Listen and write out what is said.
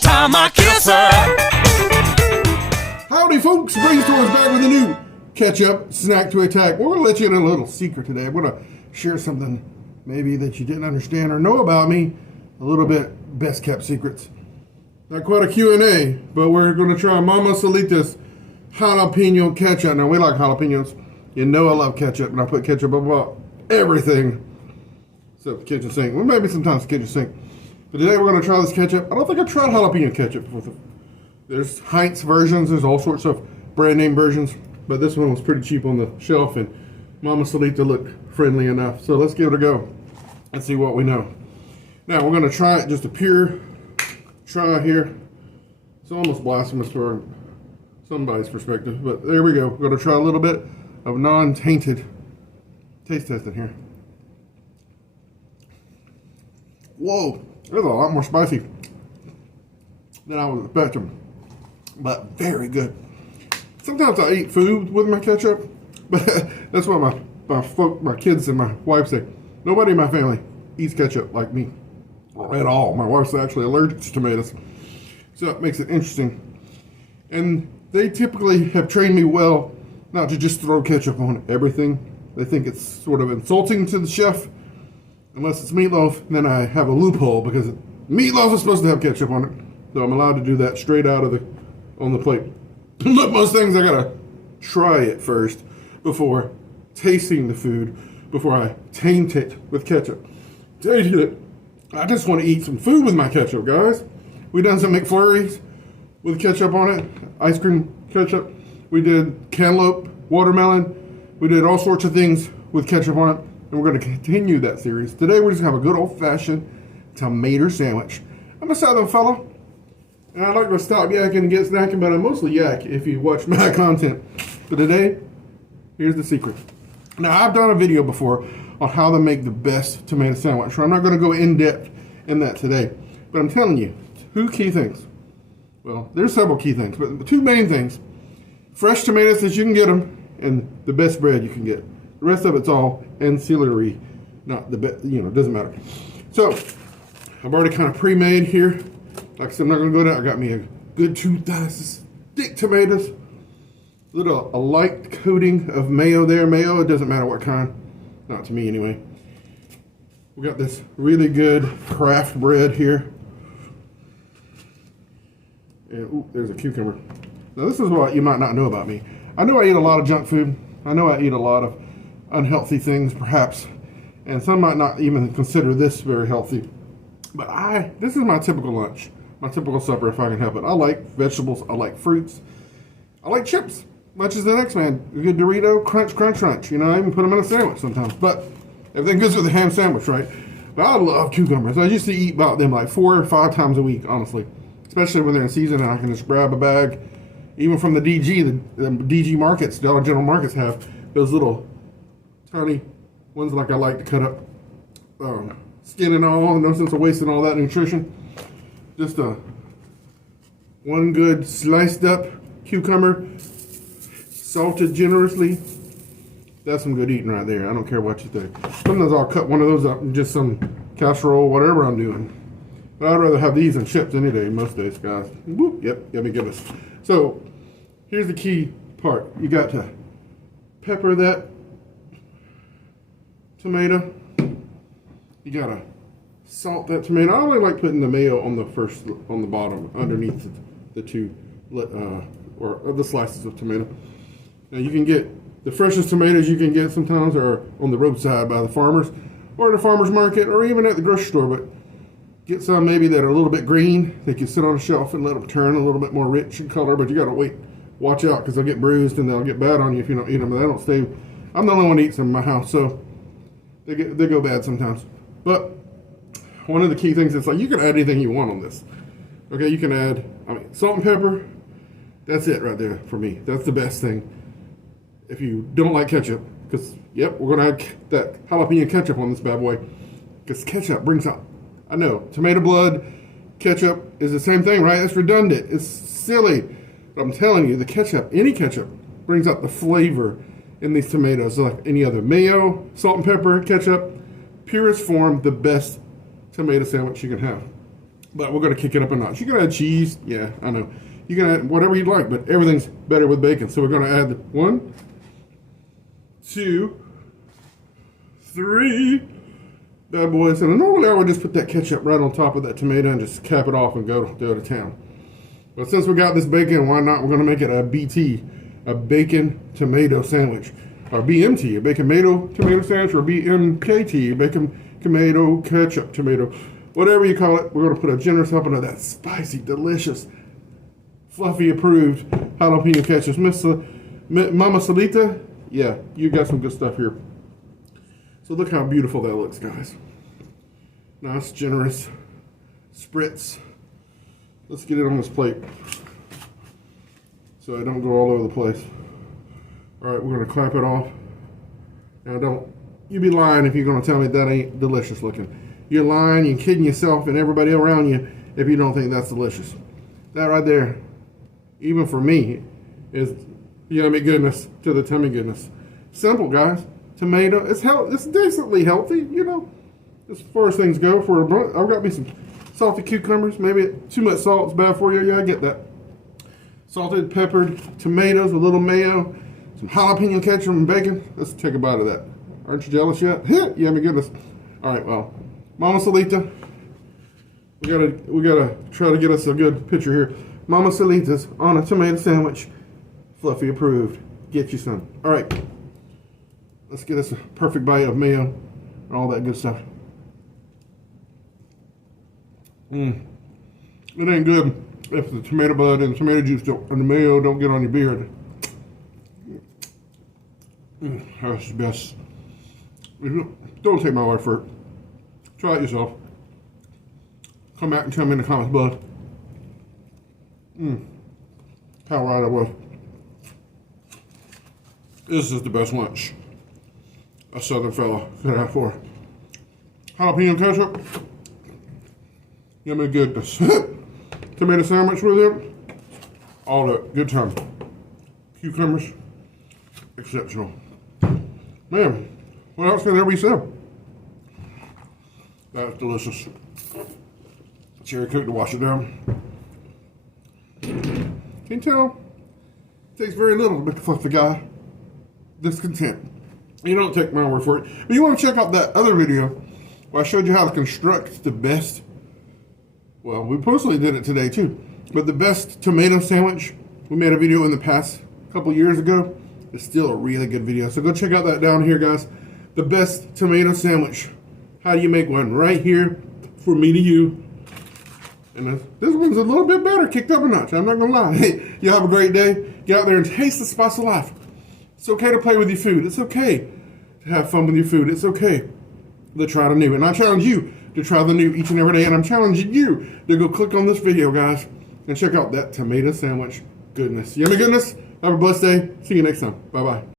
time I kiss her. Howdy folks, Brainstorm's back with a new ketchup snack to attack. We're going to let you in a little secret today. I'm going to share something maybe that you didn't understand or know about me. A little bit best kept secrets. Not quite a Q&A, but we're going to try Mama Selita's jalapeno ketchup. Now we like jalapenos. You know I love ketchup, and I put ketchup about everything except the kitchen sink. Well, maybe sometimes the kitchen sink. But today we're going to try this ketchup. I don't think I've tried jalapeno ketchup before. There's Heinz versions. There's all sorts of brand name versions. But this one was pretty cheap on the shelf, and Mama Salita looked friendly enough. So let's give it a go and see what we know. Now we're going to try it, just a pure try here. It's almost blasphemous from somebody's perspective, but there we go. We're going to try a little bit of non-tainted taste testing here. Whoa, that's a lot more spicy than I was expecting, but very good. Sometimes I eat food with my ketchup, but that's what my kids and my wife say. Nobody in my family eats ketchup like me at all. My wife's actually allergic to tomatoes, so it makes it interesting. And they typically have trained me well not to just throw ketchup on everything. They think it's sort of insulting to the chef. Unless it's meatloaf, then I have a loophole because meatloaf is supposed to have ketchup on it. So I'm allowed to do that straight out of on the plate. But most things I gotta try it first before tasting the food, before I taint it with ketchup. Tainted it. I just want to eat some food with my ketchup, guys. We done some McFlurries with ketchup on it, ice cream ketchup. We did cantaloupe, watermelon. We did all sorts of things with ketchup on it, and we're going to continue that series. Today we're just going to have a good old-fashioned tomato sandwich. I'm a Southern fella, and I like to stop yakking and get snacking, but I mostly yak if you watch my content. But today, here's the secret. Now, I've done a video before on how to make the best tomato sandwich, so I'm not going to go in-depth in that today. But I'm telling you, two key things. Well, there's several key things, but the two main things: fresh tomatoes as you can get them, and the best bread you can get. The rest of it's all ancillary, not the best, doesn't matter. So, I've already kind of pre-made here. Like I said, I'm not going to go down. I got me a good 2 slices thick tomatoes. A light coating of mayo there. Mayo, it doesn't matter what kind. Not to me anyway. We got this really good Kraft bread here. And ooh, there's a cucumber. Now this is what you might not know about me. I know I eat a lot of junk food. I know I eat a lot of unhealthy things, perhaps. And some might not even consider this very healthy. But this is my typical lunch. My typical supper, if I can help it. I like vegetables. I like fruits. I like chips. Much as the next man. A good Dorito, crunch, crunch, crunch. I even put them in a sandwich sometimes. But everything goes with a ham sandwich, right? But I love cucumbers. I used to eat about them like 4 or 5 times a week, honestly. Especially when they're in season and I can just grab a bag. Even from the DG, the DG markets, Dollar General markets have those little tiny ones like I like to cut up. Skin and all, no sense of wasting all that nutrition. Just one good sliced up cucumber, salted generously. That's some good eating right there. I don't care what you think. Sometimes I'll cut one of those up in just some casserole, whatever I'm doing. But I'd rather have these than chips any day, most days, guys. Whoop, yep, yummy goodness. So, here's the key part. You got to pepper that tomato. You got to salt that tomato. I only like putting the mayo on the bottom, underneath the two, or the slices of tomato. Now, you can get the freshest tomatoes you can get sometimes are on the roadside by the farmers, or at a farmer's market, or even at the grocery store, but get some maybe that are a little bit green. They can sit on a shelf and let them turn a little bit more rich in color, but you got to watch out because they'll get bruised and they'll get bad on you if you don't eat them. They don't stay. I'm the only one that eats them in my house, so they go bad sometimes. But one of the key things is like you can add anything you want on this. Okay, you can add salt and pepper. That's it right there for me. That's the best thing. If you don't like ketchup, because we're gonna add that jalapeno ketchup on this bad boy, because ketchup brings out. I know, tomato blood, ketchup is the same thing, right? It's redundant. It's silly. But I'm telling you, the ketchup, any ketchup, brings out the flavor in these tomatoes. Like any other mayo, salt and pepper, ketchup, purest form, the best tomato sandwich you can have. But we're going to kick it up a notch. You can add cheese. Yeah, I know. You can add whatever you'd like, but everything's better with bacon. So we're going to add 1, 2, 3 bad boys. And normally I would just put that ketchup right on top of that tomato and just cap it off and go to town. But since we got this bacon, why not? We're going to make it a BT, a bacon tomato sandwich. Or BMT, a bacon tomato sandwich, or BMKT, bacon tomato ketchup tomato. Whatever you call it, we're going to put a generous helping of that spicy, delicious, fluffy approved jalapeno ketchup. Mama Selita, yeah, you got some good stuff here. So look how beautiful that looks, guys. Nice, generous spritz. Let's get it on this plate so I don't go all over the place. All right, we're going to clap it off. Now you be lying if you're going to tell me that ain't delicious looking. You're lying, you're kidding yourself and everybody around you if you don't think that's delicious. That right there, even for me, is yummy goodness to the tummy goodness. Simple, guys. Tomato, it's decently healthy, you know, as far as things go. I've got me some salty cucumbers. Maybe too much salt is bad for you. Yeah, I get that. Salted, peppered tomatoes, a little mayo, some jalapeno ketchup and bacon. Let's take a bite of that. Aren't you jealous yet? Yummy goodness. All right, well, Mama Salita, we gotta try to get us a good picture here. Mama Salita's on a tomato sandwich, fluffy approved. Get you some. All right, let's get us a perfect bite of mayo and all that good stuff. It ain't good if the tomato blood and the tomato juice and the mayo don't get on your beard. That's the best. Don't take my word for it. Try it yourself. Come back and tell me in the comments below. How right I was. This is the best lunch a Southern fella could have for. Jalapeno ketchup. Yummy goodness. Tomato sandwich with it. All that. Good time. Cucumbers. Exceptional. Man, what else can there be said? That's delicious. Cherry cooked to wash it down. Can you tell? It takes very little to make a fluffy guy discontent. You don't take my word for it. But you want to check out that other video where I showed you how to construct the best, well, we personally did it today too, but the best tomato sandwich. We made a video in the past couple years ago. It's still a really good video. So go check out that down here, guys. The best tomato sandwich. How do you make one? Right here for me to you. And this one's a little bit better, kicked up a notch. I'm not gonna lie. Hey, you have a great day. Get out there and taste the spice of life. It's okay to play with your food. It's okay to have fun with your food. It's okay to try the new. And I challenge you to try the new each and every day. And I'm challenging you to go click on this video, guys, and check out that tomato sandwich goodness. Yummy goodness. Have a blessed day. See you next time. Bye-bye.